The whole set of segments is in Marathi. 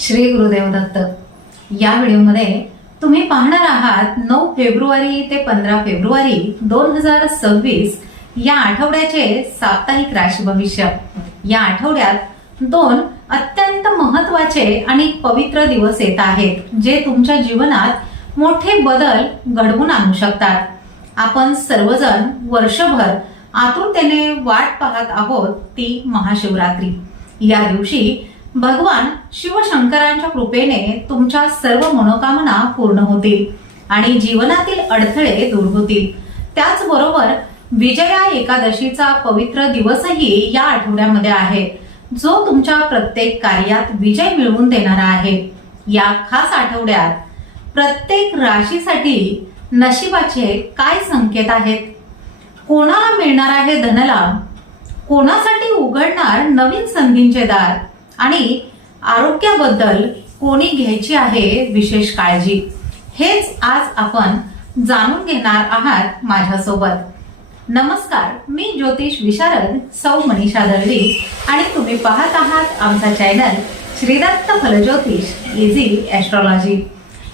श्री गुरुदेव दत्त। या व्हिडिओमध्ये तुम्ही पाहणार आहात 9 फेब्रुवारी ते 15 फेब्रुवारी 2026 या आठवड्याचे साप्ताहिक राशी भविष्य। या आठवड्यात 2 अत्यंत महत्त्वाचे आणि पवित्र दिवस येत आहेत जे तुमच्या जीवनात मोठे बदल घडवून आणू शकतात। आपण सर्वजण वर्षभर आतुरतेने वाट पाहत आहोत ती महाशिवरात्री। या दिवशी भगवान शिवशंकरांच्या कृपेने तुमच्या सर्व मनोकामना पूर्ण होतील आणि जीवनातील अडथळे दूर होतील। त्याचबरोबर विजया एकादशीचा पवित्र दिवसही या आठवड्यामध्ये आहे जो तुमच्या प्रत्येक कार्यात विजय मिळवून देणारा आहे। या खास आठवड्यात प्रत्येक राशीसाठी नशिबाचे काय संकेत आहेत, कोणाला मिळणार आहे धनलाभ, कोणासाठी उघडणार नवीन संधींचे दार आणि आरोग्याबद्दल कोणी घ्यायची आहे विशेष काळजी, हेच आज आपण जाणून घेणार आहात माझ्यासोबत। नमस्कार, मी ज्योतिष विशारद सौ मनीषा दळवी आणि तुम्ही पाहत आहात आमचा चॅनल श्री दत्त फलज्योतिष इझी ॲस्ट्रॉलॉजी।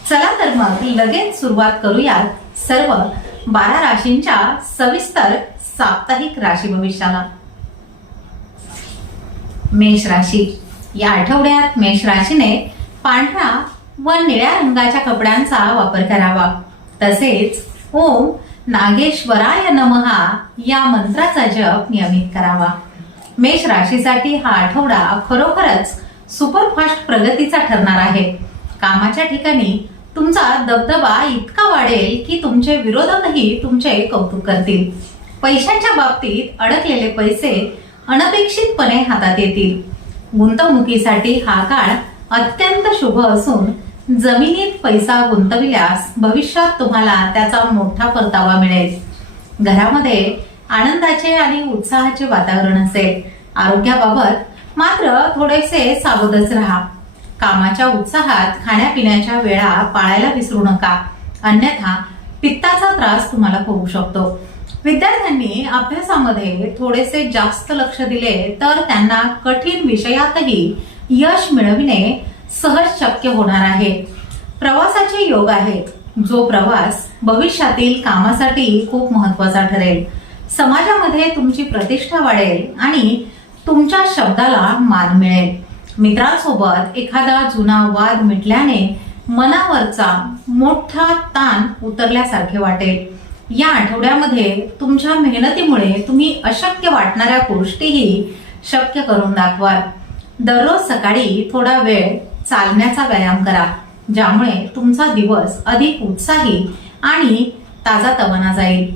चला तर मग लगेच सुरुवात करूयात सर्व 12 राशींच्या सविस्तर साप्ताहिक राशी भविष्याला। मेष राशी। या आठवड्यात मेष राशीने पांढऱ्या व निळ्या रंगाच्या कपड्यांचा वापर करावा। तसेच ओम नागेश्वराय नमः या मंत्राचा जप नियमित करावा। मेष राशीसाठी हा आठवडा खरोखरच सुपरफास्ट प्रगतीचा ठरणार आहे। कामाच्या ठिकाणी तुमचा दबदबा इतका वाढेल की तुमचे विरोधकही तुमचे कौतुक करतील। पैशांच्या बाबतीत अडकलेले पैसे अनपेक्षितपणे हातात येतील। गुंतवणुकीसाठी हा काळ अत्यंत शुभ असून जमिनीत पैसा गुंतविल्यास भविष्यात तुम्हाला त्याचा मोठा परतावा मिळेल। घरामध्ये आनंदाचे आणि उत्साहाचे वातावरण असेल। आरोग्याबाबत मात्र थोडेसे सावधच राहा। कामाच्या उत्साहात खाण्यापिण्याच्या वेळा पाळायला विसरू नका, अन्यथा पित्ताचा त्रास तुम्हाला होऊ शकतो। विद्यार्थ्यांनी अभ्यासामध्ये थोडेसे जास्त लक्ष दिले तर त्यांना कठीण विषयातही यश मिळविणे सहज शक्य होणार आहे। प्रवासाचे योग आहेत, जो प्रवास भविष्यातील कामासाठी खूप महत्त्वाचा ठरेल। समाजामध्ये तुमची प्रतिष्ठा वाढेल आणि तुमच्या शब्दाला मान मिळेल। मित्रांसोबत एखादा जुना वाद मिटल्याने मनावरचा मोठा ताण उतरल्यासारखे वाटेल। या आठवड्यामध्ये तुमच्या मेहनतीमुळे तुम्ही अशक्य वाटणाऱ्या गोष्टीही शक्य करून दाखवाल। दररोज सकाळी थोडा वेळ चालण्याचा व्यायाम करा, ज्यामुळे तुमचा दिवस अधिक उत्साही आणि ताजातवाना जाईल।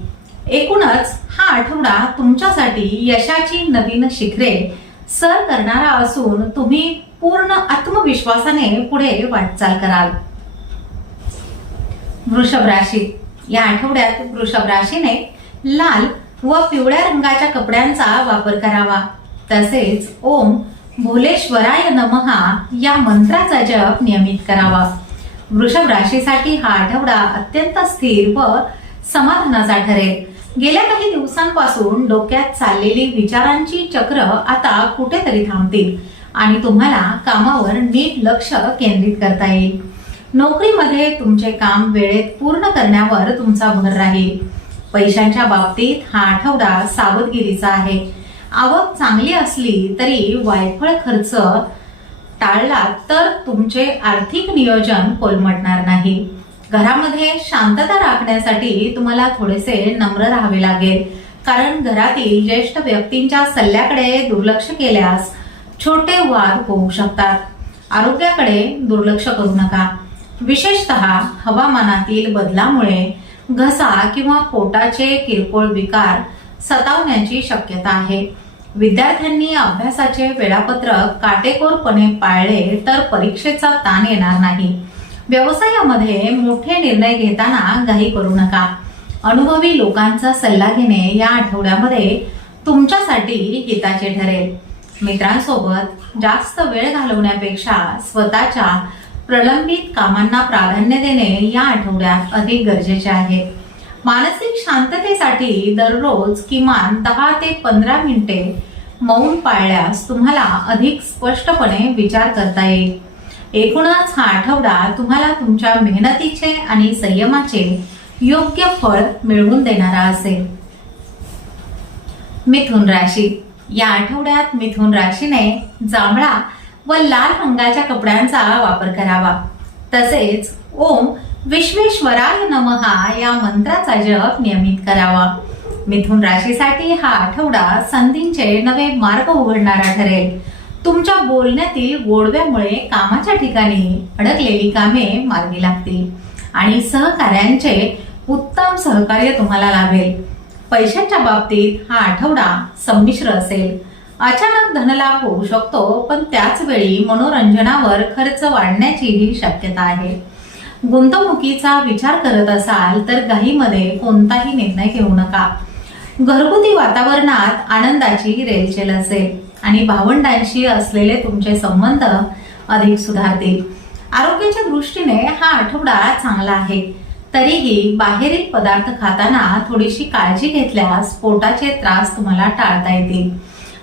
एकूणच हा आठवडा तुमच्यासाठी यशाची नवीन शिखरे सर करणारा असून तुम्ही पूर्ण आत्मविश्वासाने पुढे वाटचाल कराल। वृषभ राशी। या आठवड्यात वृषभ राशीने लाल व पिवळ्या रंगाच्या कपड्यांचा वापर करावा। तसेच ओम भोलेश्वराय नमः या मंत्राचा जप नियमित करावा। वृषभ राशीसाठी हा आठवडा अत्यंत स्थिर व समाधानाचा ठरेल। गेल्या काही दिवसांपासून डोक्यात चाललेली विचारांची चक्र आता कुठेतरी थांबतील आणि तुम्हाला कामावर नीट लक्ष केंद्रित करता येईल। नोकरीमध्ये तुमचे काम वेळेत पूर्ण करण्यावर तुमचा भर राहील। पैशांच्या बाबतीत हा आठवडा सावधगिरीचा आहे। आवक चांगली असली तरी वायफळ खर्च टाळला तर तुमचे आर्थिक नियोजन कोलमडणार नाही। घरामध्ये शांतता राखण्यासाठी तुम्हाला थोडेसे नम्र राहावे लागेल, कारण घरातील ज्येष्ठ व्यक्तींच्या सल्ल्याकडे दुर्लक्ष केल्यास छोटे वाद होऊ शकतात। आरोग्याकडे दुर्लक्ष करू नका। विशेषतः हवामानातील बदलामुळे घसा किंवा पोटाचे किरकोळ विकार सतावण्याची शक्यता आहे। विद्यार्थ्यांनी अभ्यासाचे वेळापत्रक काटेकोरपणे पाळले तर परीक्षेचा ताण येणार नाही। व्यवसायामध्ये मोठे निर्णय घेताना घाई करू नका। अनुभवी लोकांचा सल्ला घेणे या आठवड्यामध्ये तुमच्यासाठी हिताचे ठरेल। मित्रांसोबत जास्त वेळ घालवण्यापेक्षा स्वतःच्या प्रलंबित कामांना प्राधान्य देणे या आठवड्यात अधिक गरजेचे आहे। मानसिक शांततेसाठी दररोज किमान 10 ते 15 मिनिटे मौन पाळल्यास तुम्हाला अधिक स्पष्टपणे विचार करता येईल। एकूणच हा आठवडा तुम्हाला तुमच्या मेहनतीचे आणि संयमाचे योग्य फळ मिळवून देणारा असेल. मिथुन राशी. या आठवड्यात मिथुन राशीने जांभळा व लाल रंगाच्या कपड्यांचा वापर करावा. तसेच ओम विश्वेश्वराय नमः या मंत्राचा जप नियमित करावा. मिथुन राशीसाठी हा आठवडा संधींचे नवे मार्ग उघडणारा ठरेल. तुमच्या बोलण्यातील गोडव्यामुळे कामाच्या ठिकाणी अडकलेली कामे मार्गी लागतील आणि सहकार्यांचे उत्तम सहकार्य तुम्हाला लाभेल. पैशांच्या बाबतीत हा आठवडा संमिश्र असेल. अचानक धनलाभ होऊ शकतो, पण त्याच वेळी मनोरंजनावर खर्च वाढण्याचीही शक्यता आहे. गुंतवणुकीचा विचार करत असाल तर घाईमध्ये कोणताही निर्णय घेऊ नका. घरगुती वातावरणात आनंदाची रेलचेल असेल आणि भावंडांशी असलेले तुमचे संबंध अधिक सुधारतील. आरोग्याच्या दृष्टीने हा आठवडा चांगला आहे. तरीही बाहेरील पदार्थ खाताना थोडीशी काळजी घेतल्यास पोटाचे त्रास तुम्हाला टाळता येतील.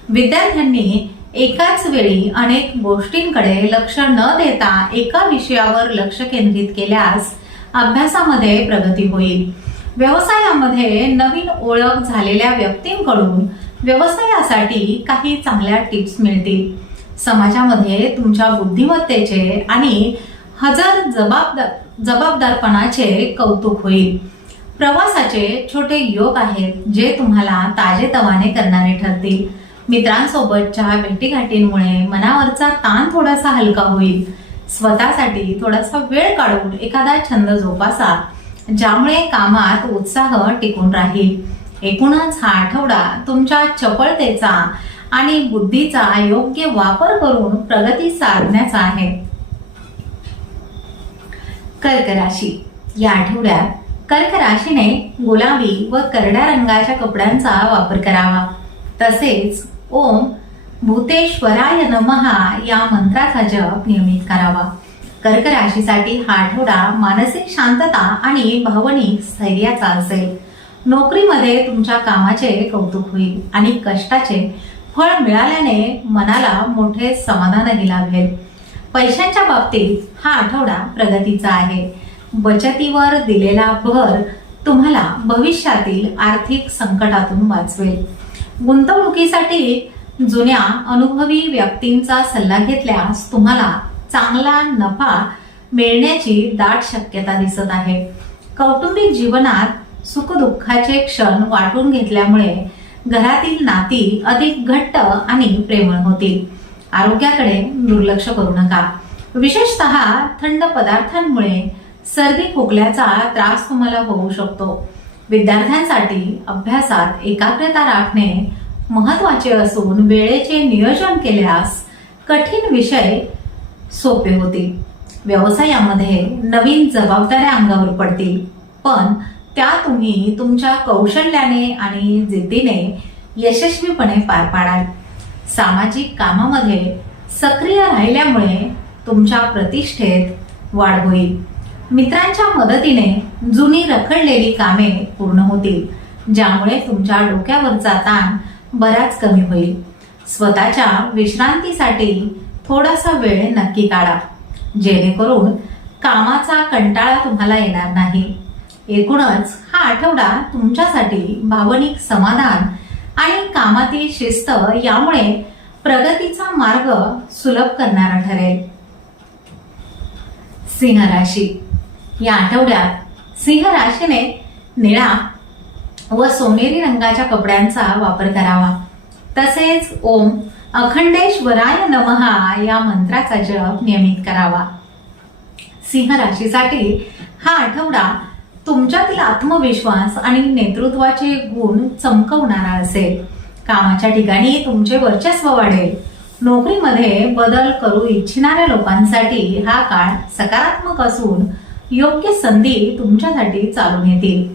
विद्यार्थ्यांनी एकाच वेळी अनेक गोष्टींकडे लक्ष न देता एका विषयावर लक्ष केंद्रित केल्यास अभ्यासामध्ये प्रगती होईल. व्यवसायामध्ये नवीन ओळख झालेल्या व्यक्तींकडून व्यवसायासाठी काही चांगल्या टिप्स मिळतील. समाजामध्ये तुमच्या बुद्धिमत्तेचे आणि हजर जबाबदारपणाचे कौतुक होईल. प्रवासाचे छोटे योग आहेत जे तुम्हाला ताजेतवाने करणारे ठरतील. मित्रांसोबतच्या भेटीगाठींमुळे मनावरचा ताण थोडासा हलका होईल. स्वतःसाठी थोडासा वेळ काढून एखादा छंद जोपासा, ज्यामुळे कामात उत्साह टिकून राहील. एकूणच हा आठवडा तुमच्या चपळतेचा आणि बुद्धीचा योग्य वापर करून प्रगती साधण्याचा आहे. कर्क राशी. या आठवड्यात कर्क राशीने गुलाबी व करड्या रंगाच्या कपड्यांचा वापर करावा. तसेच ओम भूतेश्वराय नमः या मंत्राचा जप नियमित करावा. कर्क राशीसाठी हा आठवडा मानसिक शांतता आणि भावनिक स्थैर्याचा असेल. नोकरीमध्ये तुमच्या कामाचे कौतुक होईल आणि कष्टाचे फळ मिळाल्याने मनाला मोठे समाधानही लाभेल. पैशांच्या बाबतीत हा आठवडा प्रगतीचा आहे. बचतीवर दिलेला भर तुम्हाला भविष्यातील आर्थिक संकटातून वाचवेल. गुंतवणुकीसाठी जुन्या अनुभवी व्यक्तींचा सल्ला घेतल्यास तुम्हाला चांगला नफा मिळण्याची दाट शक्यता दिसत आहे. कौटुंबिक जीवनात सुखदुःखाचे क्षण वाटून घेतल्यामुळे घरातील नाती अधिक घट्ट आणि प्रेमळ होतील. आरोग्याकडे दुर्लक्ष करू नका. विशेषतः थंड पदार्थांमुळे सर्दी खोकल्याचा त्रास तुम्हाला होऊ शकतो. विद्यार्थ्यांसाठी अभ्यासात एकाग्रता राखणे महत्वाचे असून वेळेचे नियोजन केल्यास कठीण विषय सोपे होतील. व्यवसायामध्ये नवीन जबाबदाऱ्या अंगावर पडतील, पण त्या तुम्ही तुमच्या कौशल्याने आणि जिद्दीने यशस्वीपणे पार पाडाल. सामाजिक कामामध्ये सक्रिय राहिल्यामुळे तुमच्या प्रतिष्ठेत वाढ होईल. मित्रांच्या मदतीने जुनी रखडलेली कामे पूर्ण होतील, ज्यामुळे तुमच्या डोक्यावरचा ताण बराच कमी होईल. स्वतःच्या विश्रांतीसाठी थोडासा वेळ नक्की काढा, जेणेकरून कामाचा कंटाळा तुम्हाला येणार नाही. एकूणच हा आठवडा तुमच्यासाठी भावनिक समाधान आणि कामातील शिस्त यामुळे प्रगतीचा मार्ग सुलभ करणारा ठरेल. सिंह राशी. या आठवड्यात सिंह राशीने निळा व सोनेरी रंगाच्या कपड्यांचा वापर करावा. तसेच ओम अखंडेश्वराय नमः या मंत्राचा जप नियमित करावा. सिंह राशीसाठी हा आठवडा तुमच्यातील आत्मविश्वास आणि नेतृत्वाचे गुण चमकवणारा असेल. कामाच्या ठिकाणी तुमचे वर्चस्व वाढेल. नोकरीमध्ये बदल करू इच्छिणाऱ्या लोकांसाठी हा काळ सकारात्मक असून योग्य संधी तुमच्यासाठी चालून येतील.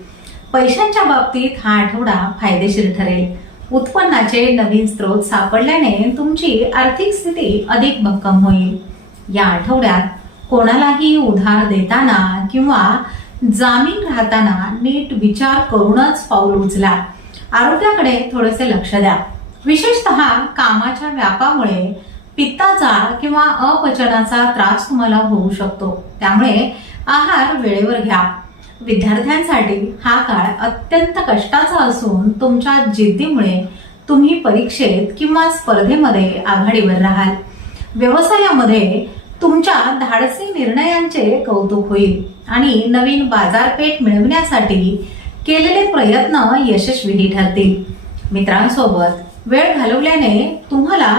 पैशांच्या बाबतीत हा आठवडा फायदेशीर ठरेल. उत्पन्नाचे नवीन स्रोत सापडल्याने तुमची आर्थिक स्थिती अधिक भक्कम होईल. या आठवड्यात कोणालाही उधार देताना किंवा जामीन राहताना नीट विचार करूनच पाऊल उचला. आरोग्याकडे थोडेसे लक्ष द्या. विशेषतः कामाच्या व्यापामुळे पित्ताचा किंवा अपचनाचा त्रास तुम्हाला होऊ शकतो, त्यामुळे आहार वेळेवर घ्या. विद्यार्थ्यांसाठी हा काळ अत्यंत कष्टाचा असून तुमच्या जिद्दीमुळे तुम्ही परीक्षेत किंवा स्पर्धेमध्ये आघाडीवर राहाल. व्यवसायामध्ये तुमच्या धाडसी निर्णयांचे कौतुक होईल आणि नवीन बाजारपेठ मिळवण्यासाठी केलेले प्रयत्न यशस्वी ठरतील. मित्रांसोबत वेळ घालवल्याने तुम्हाला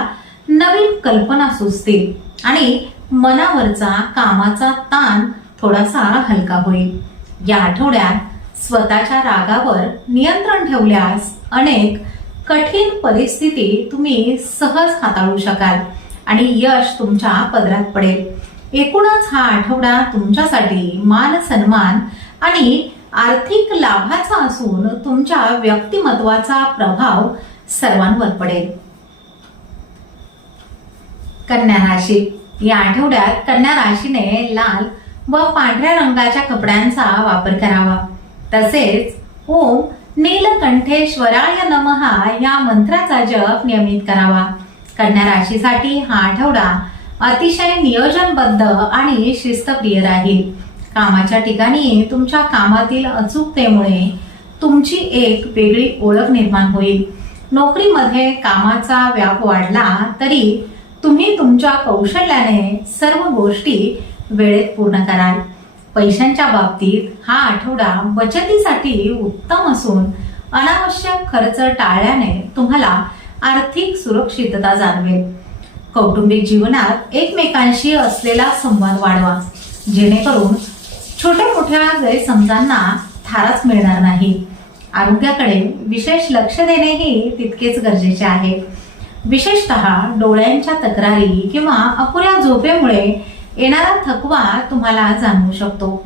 नवीन कल्पना सुचतील आणि मनावरचा कामाचा ताण थोडासा हलका होईल. या आठवड्यात स्वतःच्या रागावर नियंत्रण ठेवल्यास अनेक कठीण परिस्थिती तुम्ही सहज हाताळू शकाल आणि यश तुमच्या पदरात पडेल. एकूणच हा आठवडा तुमच्यासाठी मान सन्मान आणि आर्थिक लाभाचा असून तुमच्या व्यक्तिमत्वाचा प्रभाव सर्वांवर पडेल. कन्या राशी. या आठवड्यात कन्या राशीने लाल व पांढऱ्या रंगाच्या कपड्यांचा वापर करावा. तसेच ओम नीलकंठेश्वराय नमः या मंत्राचा जप नियमित करावा. कन्या राशीसाठी हा आठवडा अतिशय नियोजनबद्ध आणि शिस्तप्रिय राहील. कामाच्या ठिकाणी तुमच्या कामातील अचूकतेमुळे तुमची एक वेगळी ओळख निर्माण होईल. नोकरीमध्ये कामाचा व्याप वाढला तरी तुम्ही तुमच्या कौशल्याने सर्व गोष्टी वेळेत पूर्ण कराल. पैशांच्या बाबतीत हा आठवडा बचतीसाठी उत्तम असून अनावश्यक खर्च टाळल्याने तुम्हाला आर्थिक सुरक्षितता जाणवेल. कौटुंबिक जीवनात एकमेकांशी असलेला संवाद वाढवा, जेणेकरून छोट्या मोठ्या गैरसमजांना थाराच मिळणार नाही. आरोग्याकडे विशेष लक्ष देणेही तितकेच गरजेचे आहे. विशेषतः डोळ्यांच्या तक्रारी किंवा अपुऱ्या झोपेमुळे येणारा थकवा तुम्हाला जाणवू शकतो.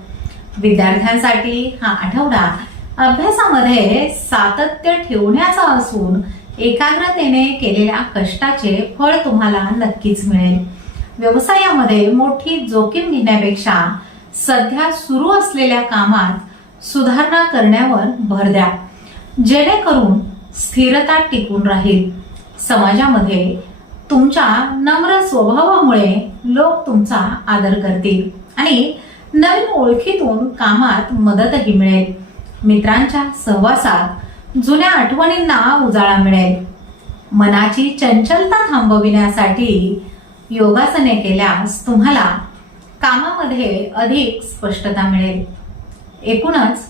विद्यार्थ्यांसाठी हा आठवडा अभ्यासामध्ये सातत्य ठेवण्याचा असून एकाग्रतेने केलेल्या कष्टाचे फळ तुम्हाला नक्कीच मिळेल. व्यवसायामध्ये मोठी जोखीम घेण्यापेक्षा सध्या सुरू असलेल्या कामात सुधारणा करण्यावर भर द्या, जेणेकरून स्थिरता टिकून राहील. समाजामध्ये तुमच्या नम्र स्वभावामुळे लोक तुमचा आदर करतील आणि नवीन ओळखीतून कामात मदतही मिळेल. मित्रांच्या सहवासात जुन्या आठवणींना उजाळा मिळेल. मनाची चंचलता थांबविण्यासाठी योगासने केल्यास तुम्हाला कामामध्ये अधिक स्पष्टता मिळेल. एकूणच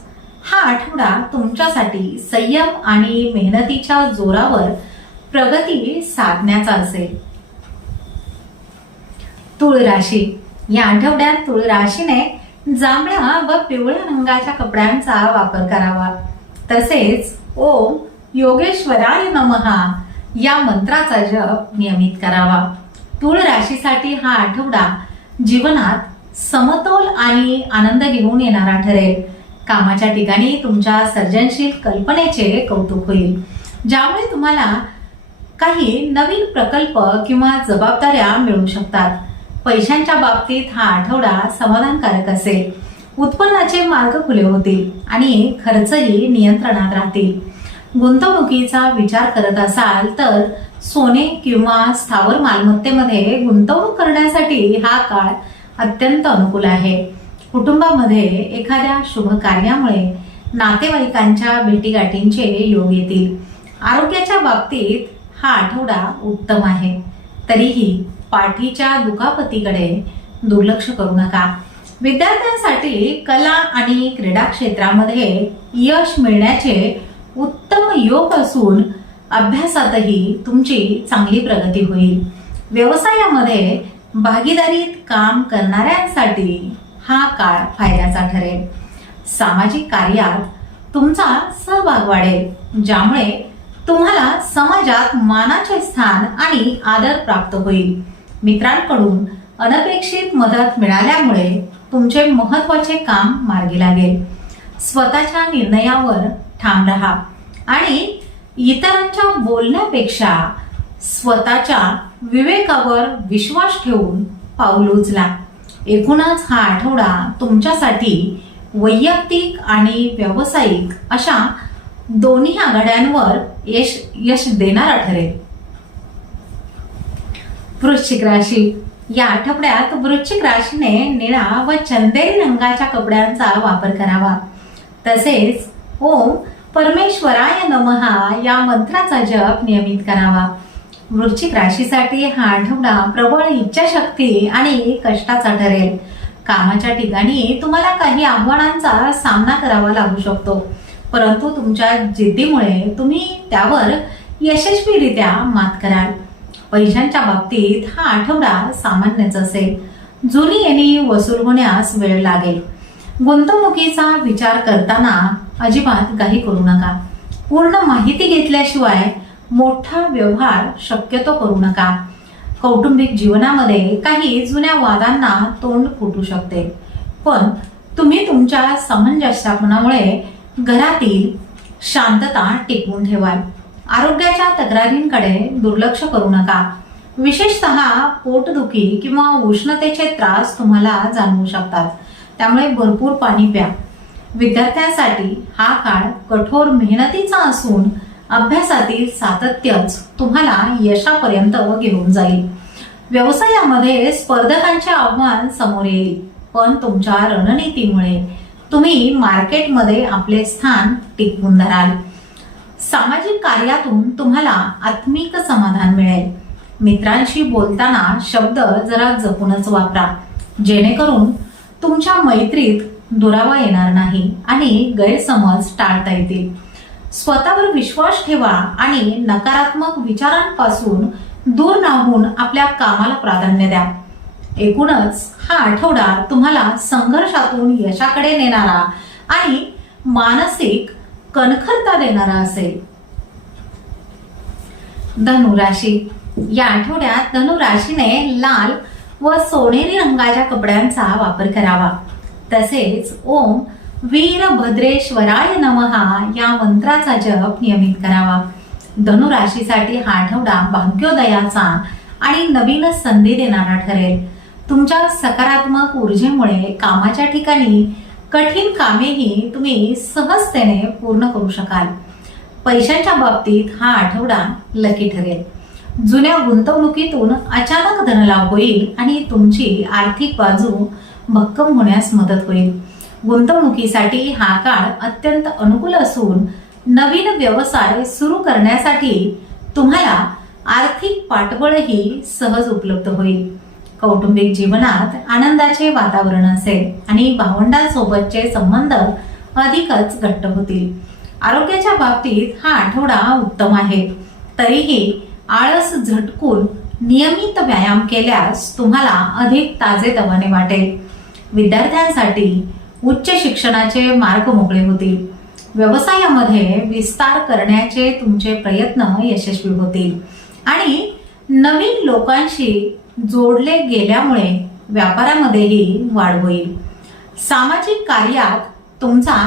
हा आठवडा तुमच्यासाठी संयम आणि मेहनतीच्या जोरावर प्रगती साधण्याचा असेल. तुळ राशी. या आठवड्यात तुळ राशीने जांभळ्या व पिवळ्या रंगाच्या कपड्यांचा वापर करावा. तसेच ओम योगेश्वराय नमः या मंत्राचा जप नियमित करावा. तुळ राशीसाठी हा आठवडा जीवनात समतोल आणि आनंद घेऊन येणारा ठरेल. कामाच्या ठिकाणी तुमच्या सर्जनशील कल्पनेचे कौतुक होईल, ज्यामुळे तुम्हाला काही नवीन प्रकल्प किंवा जबाबदाऱ्या मिळू शकतात. पैशांच्या बाबतीत हा आठवडा समाधानकारक असेल. उत्पन्नाचे मार्ग खुले होतील आणि खर्चही नियंत्रणात राहतील. गुंतवणुकीचा विचार करत असाल तर सोने किंवा स्थावर मालमत्तेमध्ये गुंतवणूक करण्यासाठी हा काळ अत्यंत अनुकूल आहे. कुटुंबामध्ये एखाद्या शुभ कार्यामुळे नातेवाईकांच्या भेटीगाठींचे योग येतील. आरोग्याच्या बाबतीत हा आठवडा उत्तम आहे, तरीही पाठीच्या दुखापतीकडे दुर्लक्ष करू नका. विद्यार्थ्यांसाठी कला आणि क्रीडा क्षेत्रामध्ये यश मिळण्याचे उत्तम योग असून अभ्यासातही तुमची चांगली प्रगती होईल. व्यवसायामध्ये भागीदारीत काम करणाऱ्यांसाठी हा काळ फायद्याचा ठरेल. सामाजिक कार्यात तुमचा सहभाग वाढेल, ज्यामुळे तुम्हाला समाजात मानाचे स्थान आणि आदर प्राप्त होईल. मित्रांकडून अनपेक्षित मदत मिळाल्यामुळे तुमचे महत्त्वाचे काम मार्गी लागेल. स्वतःच्या निर्णयावर ठाम राहा आणि इतरांच्या बोलण्यापेक्षा स्वतःच्या विवेकावर विश्वास ठेवून पाऊल उचला. एकूणच हा आठवडा तुमच्यासाठी वैयक्तिक आणि व्यावसायिक अशा दोन्ही आघाड्यांवर यश देणारा ठरेल. वृश्चिक राशी, या आठवड्यात वृश्चिक राशीने निळा व चंदेरी रंगाच्या कपड्यांचा वापर करावा. तसेच ओम परमेश्वराय नमः या मंत्राचा जप नियमित करावा. वृश्चिक राशीसाठी हा आठवडा प्रबळ इच्छाशक्ती आणि कष्टाचा ठरेल. कामाच्या ठिकाणी तुम्हाला काही आव्हानांचा सामना करावा लागू शकतो, परंतु तुमच्या जिद्दीमुळे तुम्ही त्यावर यशस्वीरित्या मात कराल. पैशांच्या बाबतीत हा आठवडा सामान्यच असेल. जुनी येणी वसूल होण्यास वेळ लागेल. गुंतवणुकीचा विचार करताना अजिबात घाई करू नका. पूर्ण माहिती घेतल्याशिवाय मोठा व्यवहार शक्यतो करू नका. कौटुंबिक जीवनामध्ये काही जुन्या वादांना तोंड फुटू शकते, पण तुम्ही तुमच्या सामंजस्यपणामुळे घरातील शांतता टिकवून ठेवाल. आरोग्याच्या तक्रारींकडे दुर्लक्ष करू नका. विशेषतः पोटदुखी किंवा उष्णतेचे त्रास तुम्हाला जाणवू शकतात, त्यामुळे भरपूर पाणी प्या. विद्यार्थ्यांसाठी हा काळ कठोर मेहनतीचा असून अभ्यासातील सातत्यच तुम्हाला यशापर्यंत घेऊन जाईल. व्यवसायामध्ये स्पर्धकांचे आव्हान समोर येईल, पण तुमच्या रणनीतीमुळे तुम्ही मार्केटमध्ये आपले स्थान टिकवून धराल. सामाजिक कार्यातून तुम्हाला आत्मिक समाधान मिळेल. मित्रांशी बोलताना शब्द जरा जपूनच वापरा, जेणेकरून तुमच्या मैत्रीत दुरावा येणार नाही आणि गैरसमज टाळता येतील. स्वतःवर विश्वास ठेवा आणि नकारात्मक विचारांपासून दूर राहून आपल्या कामाला प्राधान्य द्या. एकूणच हा आठवडा तुम्हाला संघर्षातून यशाकडे नेणारा आणि मानसिक कणखरता देणारा असेल. धनुराशी, या आठवड्यात धनुराशीने लाल व सोनेरी रंगाच्या कपड्यांचा वापर करावा. तसेच ओम वीरभद्रेश्वराय नमः या मंत्राचा जप नियमित करावा. धनुराशीसाठी हा आठवडा भाग्योदयाचा आणि नवीन संधी देणारा ठरेल. तुमच्या सकारात्मक ऊर्जेमुळे कामाच्या ठिकाणी कठीण कामेही तुम्ही सहजतेने पूर्ण करू शकाल. पैशांच्या बाबतीत हा आठवडा लकी ठरेल. जुन्या गुंतवणुकीतून अचानक धनलाभ होईल आणि तुमची आर्थिक बाजू भक्कम होण्यास मदत होईल. गुंतवणुकीसाठी हा काळ अत्यंत अनुकूल असून नवीन व्यवसाय सुरू करण्यासाठी तुम्हाला आर्थिक पाठबळही सहज उपलब्ध होईल. कौटुंबिक जीवनात आनंदाचे वातावरण असेल आणि भावंडांसोबतचे संबंध अधिकच घट्ट होतील. आरोग्याच्या बाबतीत हा आठवडा उत्तम आहे. तरीही आळस झटकून नियमित व्यायाम केल्यास तुम्हाला अधिक ताजेतवाने वाटेल. विद्यार्थ्यांसाठी उच्च शिक्षणाचे मार्ग मोकळे होतील. व्यवसायामध्ये विस्तार करण्याचे तुमचे प्रयत्न यशस्वी होतील आणि नवीन लोकांशी जोडले गेल्यामुळे व्यापारामध्येही वाढ होईल. सामाजिक कार्यात तुमचा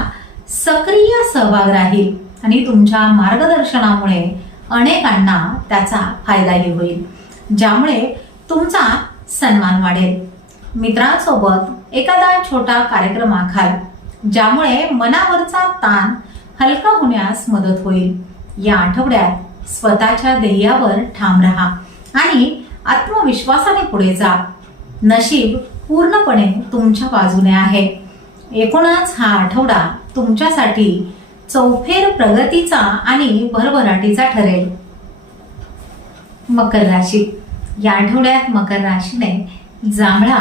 सक्रिय सहभाग राहील आणि तुमच्या मार्गदर्शनामुळे अनेकांना त्याचा फायदाही होईल, ज्यामुळे तुमचा सन्मान वाढेल. मित्रांसोबत एखादा छोटा कार्यक्रम आखाल, ज्यामुळे मनावरचा ताण हलका होण्यास मदत होईल. या आठवड्यात स्वतःच्या ध्येयावर ठाम राहा आणि आत्मविश्वासाने पुढे जा. नशीब पूर्णपणे तुमच्या बाजूने आहे. एकूणच हा आठवडा तुमच्यासाठी चौफेर प्रगतीचा आणि भरभराटीचा ठरेल. मकर राशी, या आठवड्यात मकर राशीने जांभळा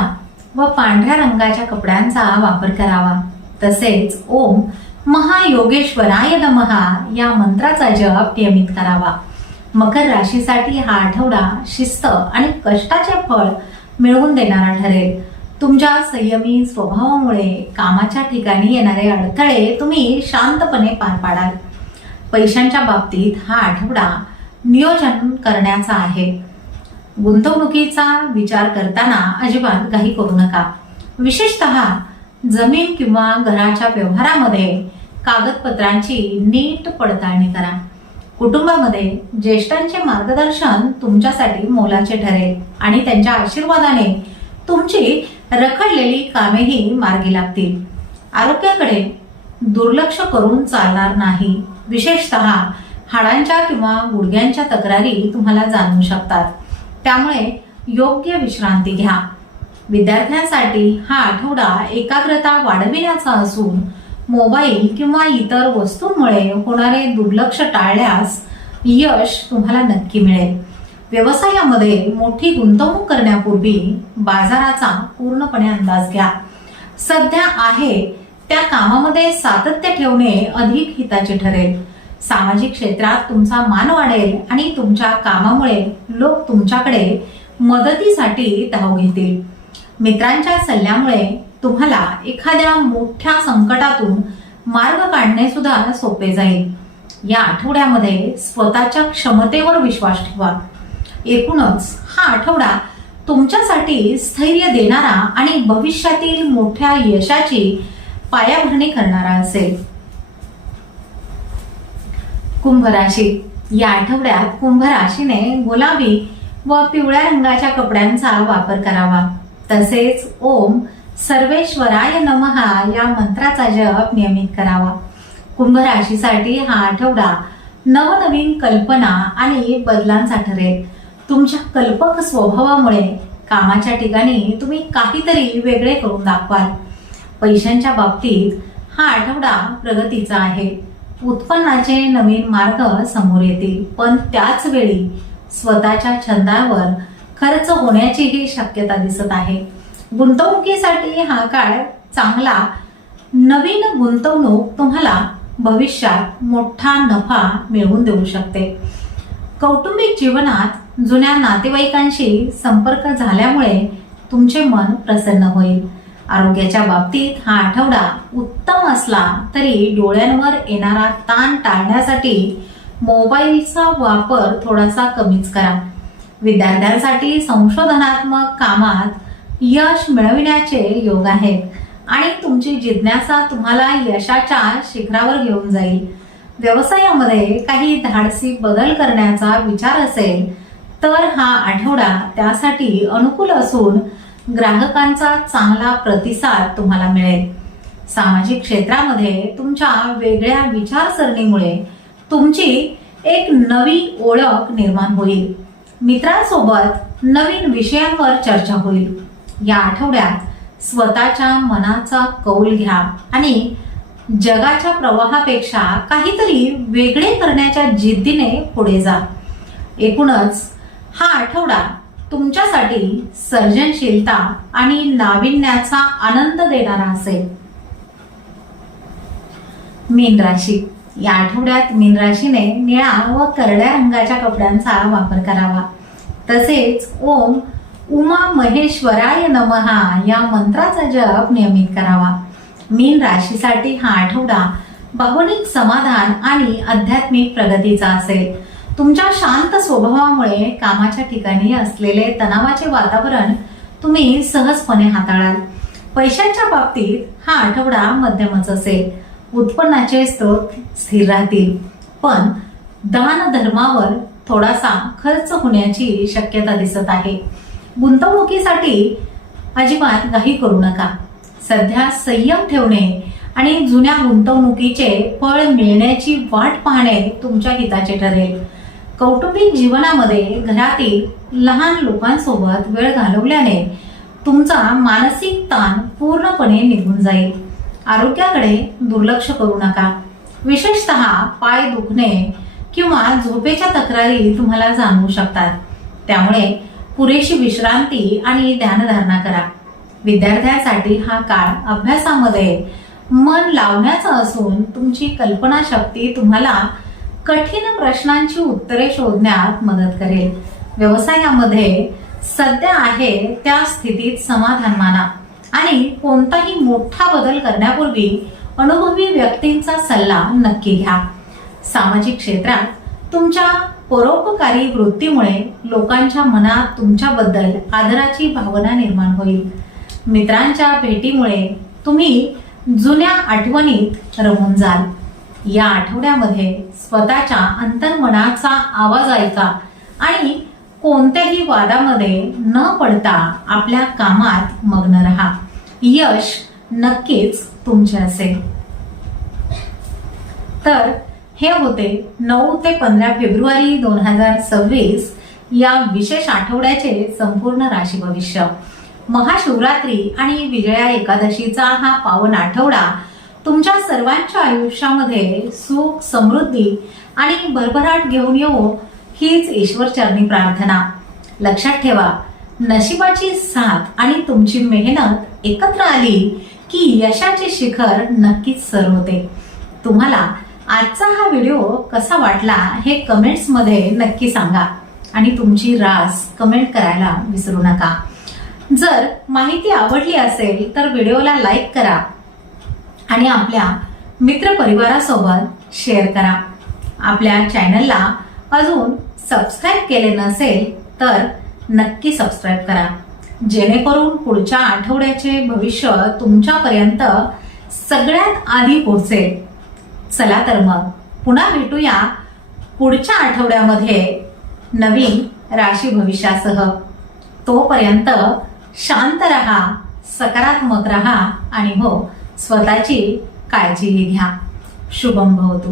व पांढऱ्या रंगाच्या कपड्यांचा वापर करावा. तसेच ओम महायोगेश्वराय नमः या मंत्राचा जप नियमित करावा. मकर राशीसाठी हा आठवडा शिस्त आणि कष्टाचे फळ मिळवून देणारा ठरेल. तुमच्या संयमी स्वभावामुळे कामाच्या ठिकाणी येणारे अडथळे तुम्ही शांतपणे पार पाडाल. पैशांच्या बाबतीत हा आठवडा नियोजन करण्याचा आहे. गुंतवणुकीचा विचार करताना अजिबात घाई करू नका. विशेषतः जमीन किंवा घराच्या व्यवहारामध्ये कागदपत्रांची नीट पडताळणी करा. कुटुंबामध्ये ज्येष्ठांचे मार्गदर्शन तुमच्यासाठी मोलाचे ठरेल आणि त्यांच्या आशीर्वादाने तुमची रखडलेली कामेही मार्गी लागतील. आरोग्याकडे दुर्लक्ष करून चालणार नाही. विशेषतः हाडांच्या किंवा गुडघ्यांच्या तक्रारी तुम्हाला जाणवू शकतात, त्यामुळे योग्य विश्रांती घ्या. विद्यार्थ्यांसाठी हा आठवडा एकाग्रता वाढविण्याचा असून मोबाईल किंवा इतर वस्तूंमुळे होणारे दुर्लक्ष टाळल्यास यश तुम्हाला नक्की मिळेल. व्यवसायामध्ये मोठी गुंतवणूक करण्यापूर्वी बाजाराचा पूर्णपणे अंदाज घ्या. सध्या आहे त्या कामामध्ये सातत्य ठेवणे अधिक हिताचे ठरेल. सामाजिक क्षेत्रात तुमचा मान वाढेल आणि तुमच्या कामामुळे लोक तुमच्याकडे मदतीसाठी धाव घेतील. मित्रांच्या सल्ल्यामुळे तुम्हाला एखाद्या मोठ्या संकटातून मार्ग काढणे सुद्धा सोपे जाईल. या आठवड्यामध्ये स्वतःच्या क्षमतेवर विश्वास ठेवा. एकूणच हा आठवडा तुमच्यासाठी स्थैर्य देणारा आणि भविष्यातील मोठ्या यशाची पायाभरणी करणारा असेल. कुंभ राशी. या आठवड्यात कुंभ राशीने गुलाबी व पिवळ्या रंगाच्या कपड्यांचा वापर करावा. तसेच ओम सर्वेश्वराय नमः या मंत्राचा जप नियमित करावा. कुंभ राशीसाठी हा आठवडा नवनवीन कल्पना आणि बदलांचा ठरेल. तुमच्या कल्पक स्वभावामुळे कामाच्या ठिकाणी तुम्ही काहीतरी वेगळे करून दाखवाल. पैशांच्या बाबतीत हा आठवडा प्रगतीचा आहे. उत्पन्नाचे नवीन मार्ग समोर येतील, पण त्याच वेळी स्वतःच्या छंदावर खर्च होण्याचीही शक्यता दिसत आहे. गुंतवणुकीसाठी हा काळ चांगला. नवीन गुंतवणूक तुम्हाला भविष्यात मोठा नफा मिळवून देऊ शकते. कौटुंबिक जीवनात जुन्या नातेवाईकांशी संपर्क झाल्यामुळे तुमचे मन प्रसन्न होईल. आरोग्याच्या बाबतीत हा आठवडा उत्तम असला तरी डोळ्यांवर येणारा ताण टाळण्यासाठी मोबाईलचा वापर थोडासा कमीच करा. विद्यार्थ्यांसाठी संशोधनात्मक कामात यश मिळविण्याचे योग आहेत आणि तुमची जिज्ञासा तुम्हाला यशाच्या शिखरावर घेऊन जाईल. व्यवसायामध्ये काही धाडसी बदल करण्याचा विचार असेल तर हा आठवडा त्यासाठी अनुकूल असून ग्राहकांचा चांगला प्रतिसाद तुम्हाला मिळेल. सामाजिक क्षेत्रामध्ये तुमच्या वेगळ्या विचारसरणीमुळे तुमची एक नवी ओळख निर्माण होईल. मित्रांसोबत नवीन विषयांवर चर्चा होईल. या आठवड्यात स्वतःच्या मनाचा कौल घ्या आणि जगाच्या प्रवाहापेक्षा काहीतरी वेगळे करण्याच्या जिद्दीने पुढे जा. एकूणच हा आठवडा तुमच्यासाठी सर्जनशीलता आणि नाविन्याचा आनंद देणारा असेल. मीन राशी. या आठवड्यात मीन राशीने निळ्या व करड्या रंगाच्या कपड्यांचा वापर करावा. तसेच ओम उमा महेश्वराय नमः या मंत्राचा जप नियमित करावा. मीन राशीसाठी हा आठवडा भावनिक समाधान आणि आध्यात्मिक प्रगतीचा असेल. तुमच्या शांत स्वभावामुळे कामाच्या ठिकाणी असलेले तणावाचे वातावरण तुम्ही सहजपणे हाताळाल. पैशांच्या बाबतीत हा आठवडा मध्यमच असेल. उत्पन्नाचे स्रोत स्थिर राहतील, पण दान धर्मावर थोडासा खर्च होण्याची शक्यता दिसत आहे. गुंतवणुकीसाठी अजिबात घाई करू नका. सध्या संयम ठेवणे आणि जुन्या गुंतवणुकीचे फळ मिळण्याची वाट पाहणे तुमच्या हिताचे ठरेल. कौटुंबिक जीवनामध्ये घरातील लहान लोकांसोबत वेळ घालवल्याने तुमचा मानसिक ताण पूर्णपणे निघून जाईल. आरोग्याकडे दुर्लक्ष करू नका. विशेषतः पाय दुखणे किंवा झोपेच्या तक्रारी तुम्हाला जाणवू शकतात. त्यामुळे पुरेशी विश्रांती आणि ध्यानधारणा करा. विद्यार्थ्यांसाठी हा काळ अभ्यासामध्ये मन लावण्याचा असून तुमची कल्पनाशक्ती तुम्हाला कठीण प्रश्नांची उत्तरे शोधण्यात मदत करेल. व्यवसायामध्ये सध्या आहे त्या स्थितीत समाधान माना आणि कोणताही मोठा बदल करण्यापूर्वी अनुभवी व्यक्तींचा सल्ला नक्की घ्या. सामाजिक क्षेत्रात तुमच्या परोपकारी वृत्तीमुळे लोकांच्या मनात तुमच्याबद्दल आदराची भावना निर्माण होईल. मित्रांच्या भेटीमुळे तुम्ही जुन्या आठवणीत रमून जाल. या आठवड्यामध्ये स्वतःच्या अंतर्मनाचा आवाज ऐका आणि कोणत्याही वादामध्ये न पडता आपल्या कामात मग्न राहा. यश नक्कीच तुमचे असेल. तर हे होते 9 ते 15 फेब्रुवारी 2026 या विशेष आठवड्याचे संपूर्ण राशी भविष्य. महाशिवरात्री आणि विजया एकादशीचा हा पावन आठवडा तुमच्या सर्वांच्या आयुष्यामध्ये सुख, समृद्धी आणि भरभराट घेऊन येवो हीच ईश्वरचरणी प्रार्थना. लक्षात ठेवा, नशिबाची साथ आणि तुमची मेहनत एकत्र आली की यशाचे शिखर नक्कीच सर होते. तुम्हाला आजचा हा व्हिडिओ कसा वाटला हे कमेंट्स मध्ये नक्की सांगा आणि तुमची रास कमेंट करायला विसरू नका. जर माहिती आवडली असेल तर व्हिडिओला लाईक करा आणि आपल्या मित्रपरिवारासोबत शेअर करा. आपल्या चॅनलला अजून सबस्क्राईब केले नसेल तर नक्की सबस्क्राईब करा, जेणेकरून पुढच्या आठवड्याचे भविष्य तुमच्यापर्यंत सगळ्यात आधी पोहोचेल. चला तर मग पुन्हा भेटूया पुढच्या आठवड्यामध्ये नवीन राशी भविष्यासह. तोपर्यंत शांत रहा, सकारात्मक रहा आणि हो, स्वतःची काळजीही घ्या. शुभम भवतु.